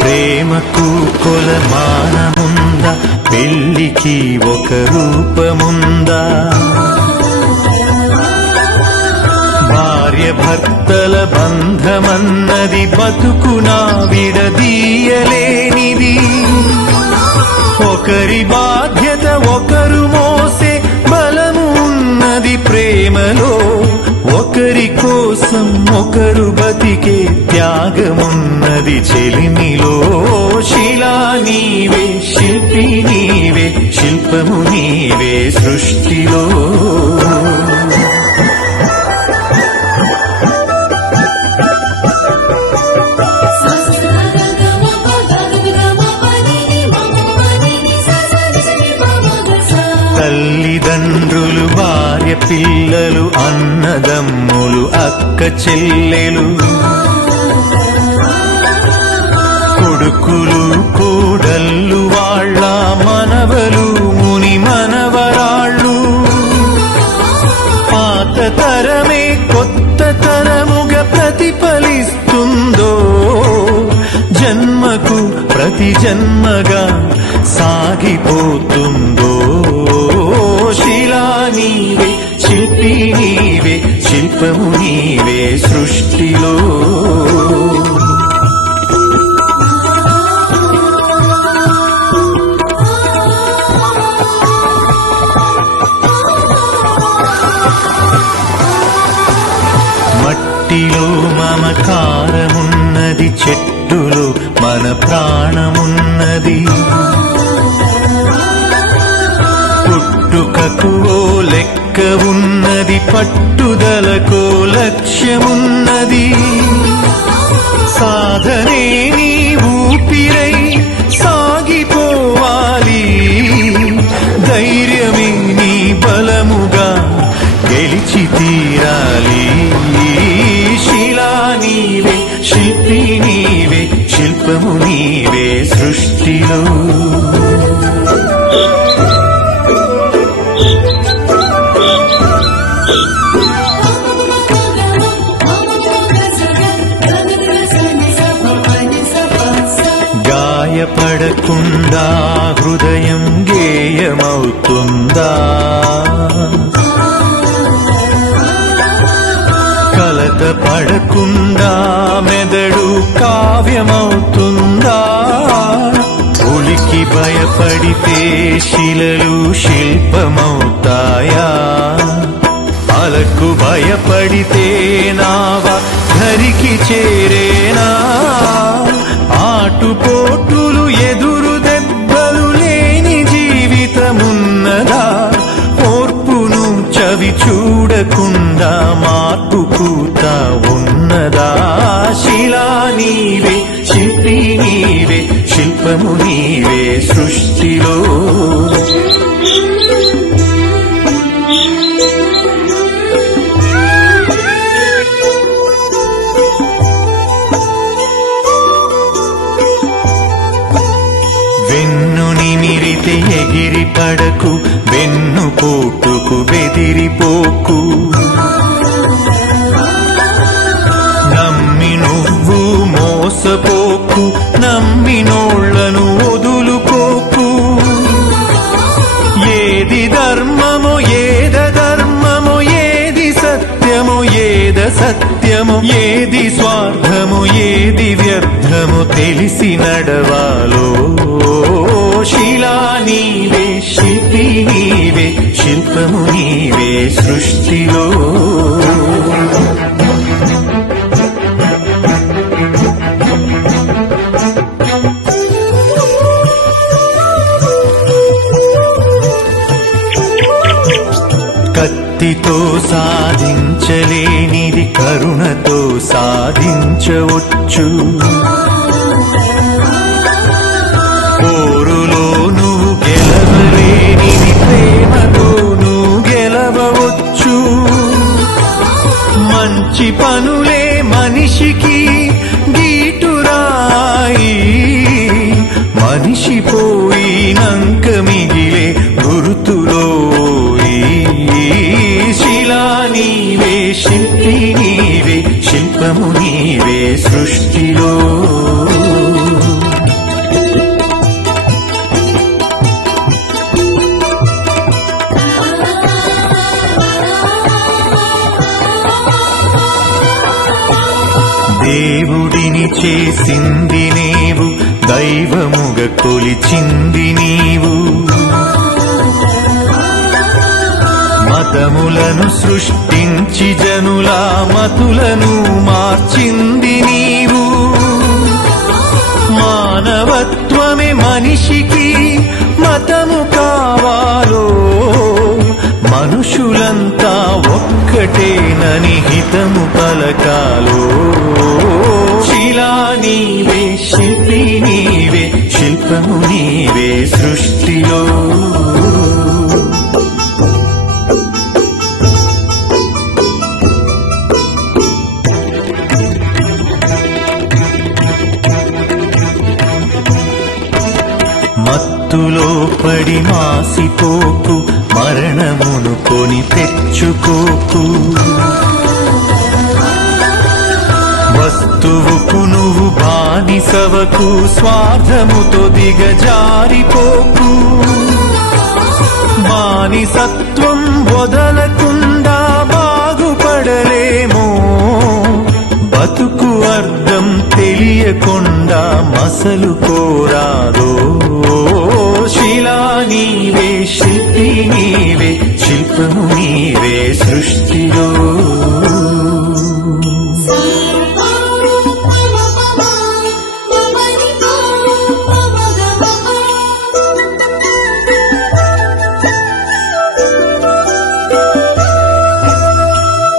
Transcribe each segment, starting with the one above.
ప్రేమకు కొలమానముందా, పెళ్లికి ఒక రూపముందా? భార్య భర్తల బంధమన్నది బతుకునా విడదీయలేనిది. ఒకరి బాధ్యత ఒకరు మోసే బలము ఉన్నది ప్రేమలో. ఒకరి కోసం ఒకరు బతికే త్యాగమున్నది చెలిమిలో. శిలా నీవే, శిల్పి నీవే, శిల్పము నీవే సృష్టిలో. తల్లిదండ్రులు, భార్య పిల్లలు, అన్నదమ్ములు, అక్క చెల్లెలు, కొడుకులు కోడళ్ళు, వాళ్ళ మనవలు, ముని మనవరాళ్ళు. పాత తరమే కొత్త తరముగా ప్రతిఫలిస్తుందో, జన్మకు ప్రతి జన్మగా సాగిపోతుందో. శిలా నీవే, శిల్పి నీవే, శిల్పము నీవే సృష్టిలో. మట్టిలో మమకారమున్నది, చెట్టులో మన ప్రాణమున్నది. పుట్టుకకు ఓ లెక్క ఉన్నది, పట్టుదలకో లక్ష్యమున్నది. సాధనే నీ ఊపిరై సాగిపోవాలి, ధైర్యమే నీ బలముగా గెలిచి తీరాలి. శిలా నీవే, శిల్పి నీవే, శిల్పము నీవే సృష్టిలో. గాయపడకుండా హృదయం గేయమవుతుందా? కలత పడకుండా మెదడు కావ్యమవుతుందా? ఉలికి భయపడితే శిలలు శిల్పమవుతాయా? అలకు భయపడితే నావ ధరికి చేరేనా? ఆటుపోటులు ఎదురు దెబ్బలు లేని జీవితమున్నదా? ఓర్పును చవి చూడకుండా మార్పు పూత ఉన్నదా? శిలా నీవే, శిల్పి నీవే, శిల్పము నీవే సృష్టిలో. వెన్ను నిమిరితే ఎగిరి పడకు, వెన్ను పోటుకు బెదిరిపోకు. నమ్మి నువ్వు మోసపోకు, నమ్మినోళ్లను వదులుకోకు. ఏది ధర్మమో ఏద ధర్మమో, ఏది సత్యమో ఏద సత్యమో, ఏది స్వార్థమో ఏది వ్యర్థమో తెలిసి నడవాలో. శిలా నీవే, శిల్పి నీవే, శిల్పము నీవే సృష్టిలో. కత్తితో సాధించలేనిది కరుణతో సాధించవచ్చు. పోరులో నువ్వు గెలవలేనిది ప్రేమతో నువ్వు గెలవవచ్చు. మంచి పనులే మనిషికి గీటురాయి, మనిషి పోయినంక మిగిలే గుర్తులో. శిలా నీవే, శిల్పి నీవే, శిల్పము నీవే సృష్టిలో. దేవుడిని చేసింది నీవు, దైవముగ కొలిచింది నీవు. మతములను సృష్టించి జనుల మతులను మార్చింది నీవు. మానవత్వమే మనిషికి మతము కావాలో, మనుషులంతా ఒక్కటేనని హితము పలకాలో. శిలా నీవే, శిల్పి నీవే, శిల్పము నీవే సృష్టిలో. మత్తులో పడి మాసిపోకు, మరణమును కొని తెచ్చుకోకు. వస్తువుకు నువ్వు బానిసవకు, స్వార్థముతో దిగజారిపోకు. బానిసత్వం వదలకుండా బాగుపడలేమో, బతుకు అర్థం తెలియకుండా మసలు కోరాదో. శిలా నీవే, శిల్పి నీవే, శిల్పము నీవే సృష్టిలో.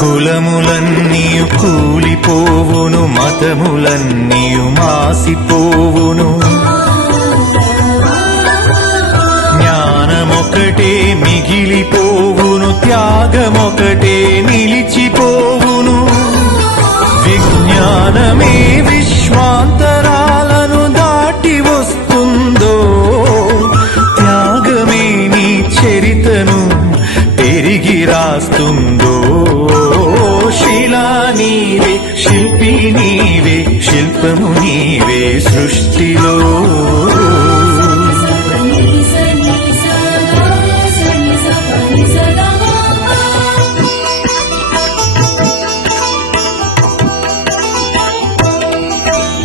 కులములన్నీయు కూలిపోవును, మతములన్నీయు మాసిపోవును. జ్ఞానమొకటే మిగిలిపోవును, త్యాగమొకటే నిలిచిపోవును. విజ్ఞానమే విశ్వాంతరాలను దాటి వస్తుందో, త్యాగమే నీ చరితను తిరిగి రాస్తుందో. శిలా నీవే, శిల్పి నీవే, శిల్పము నీవే సృష్టిలో.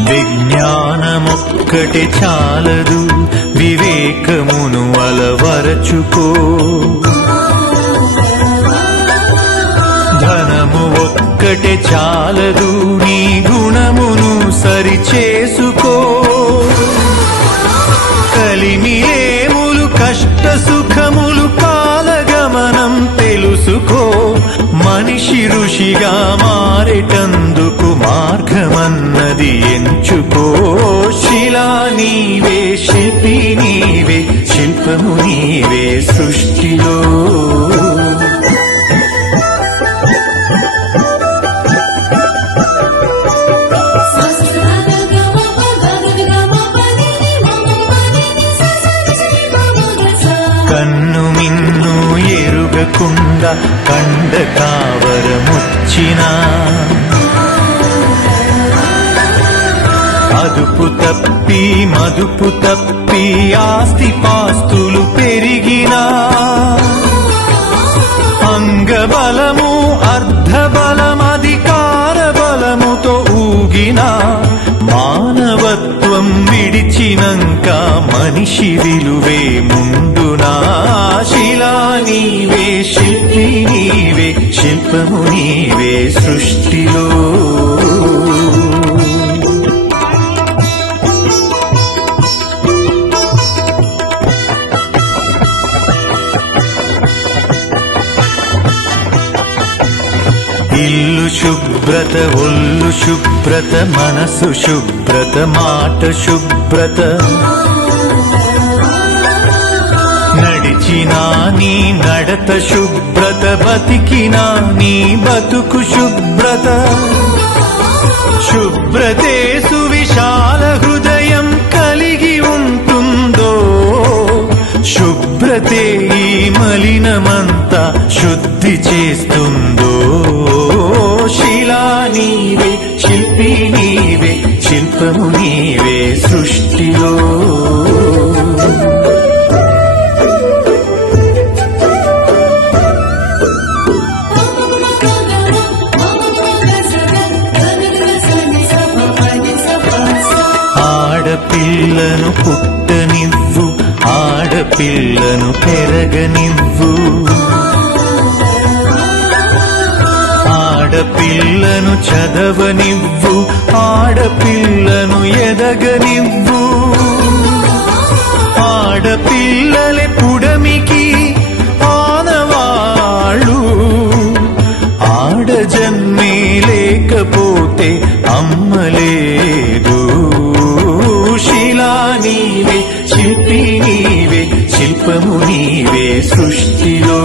విజ్ఞానమొక్కటి చాలదు, వివేకమును అలవరచుకో. ధనము ఒక్కటే చాలదు, నీ గుణమును సరిచేసుకో. కలిమిలేములు కష్ట సుఖములు కాలగమనం తెలుసుకో. మనిషి ఋషిగా మారేటందుకు మార్గమన్నది ఎంచుకో. శిలా నీవే, శిల్పి నీవే, శిల్పము నీవే సృష్టిలో. కన్ను మిన్ను ఎరుగకుండా కండ కావరముచ్చినా, అదుపు తప్పి మదుపు తప్పి ఆస్తి పాస్తులు పెరిగినా, అంగబలము అర్ధబలం అధికార బలముతో ఊగినా, మానవత్వం విడిచినంక మనిషి విలువే ముందునా. శిలా నీవే, శిల్పి నీవే, శిల్పము నీవే సృష్టిలో. ఇల్లు శుభ్రత, ఒళ్ళు శుభ్రత, మనసు శుభ్రత, మాట శుభ్రత. నడిచినా నీ నడత శుభ్రత, బతికినా నీ బతుకు శుభ్రత. శుభ్రతే సువిశాల హృదయం కలిగి ఉంటుందో, శుభ్రతే ఈ మలినమంతా శుద్ధి చేస్తుందో. శిలా నీవే, శిల్పము నీవే సృష్టిలో. ఆడపిల్లను పుట్టనివ్వు, ఆడపిల్లను పెరగనివ్వు, ఆడపిల్లను చదవనివ్వు, ఆడపిల్లను ఎదగనివ్వు. ఆడపిల్లలే పుడమికి ఆనవాళ్ళు, ఆడజన్మే లేకపోతే అమ్మలేదు. శిలా నీవే, శిల్పి నీవే, శిల్పము నీవే సృష్టిలో.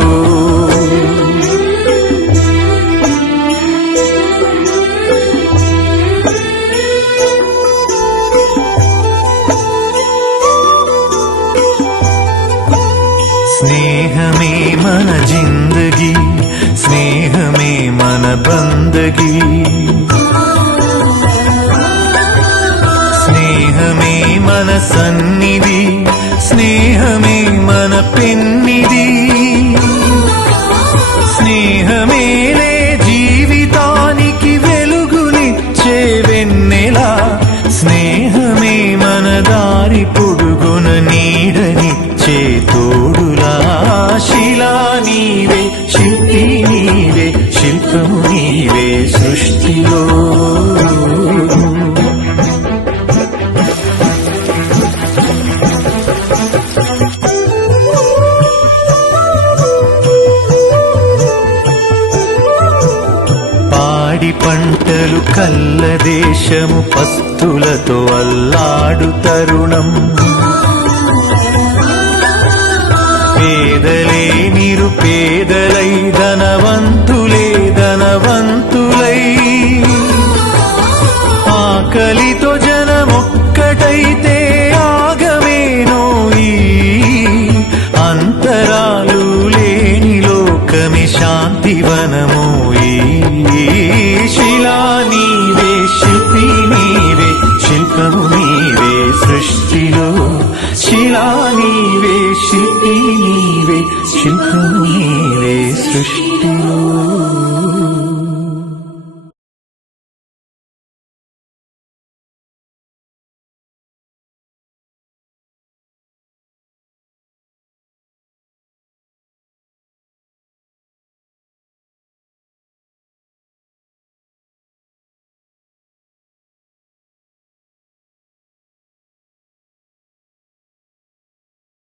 స్నేహమే మన జిందగీ, స్నేహమే మన బందగీ, స్నేహమే మన సన్నిధి, స్నేహమే మన పెన్నిధి. స్నేహమేలే జీవితానికి వెలుగునిచ్చే వెన్నెలా, స్నేహమే మన దారి పొడుగున నీడనిచ్చే తోడులా. శిలా నీవే, శిల్పి నీవే, శిల్పము నీవే సృష్టిలో. పాడి పంటలు కల్ల దేశము పస్తులతో అల్లాడు తరుణం. పేదలే నిరుపేదలై, ధనవంతులే ధనవంతులై,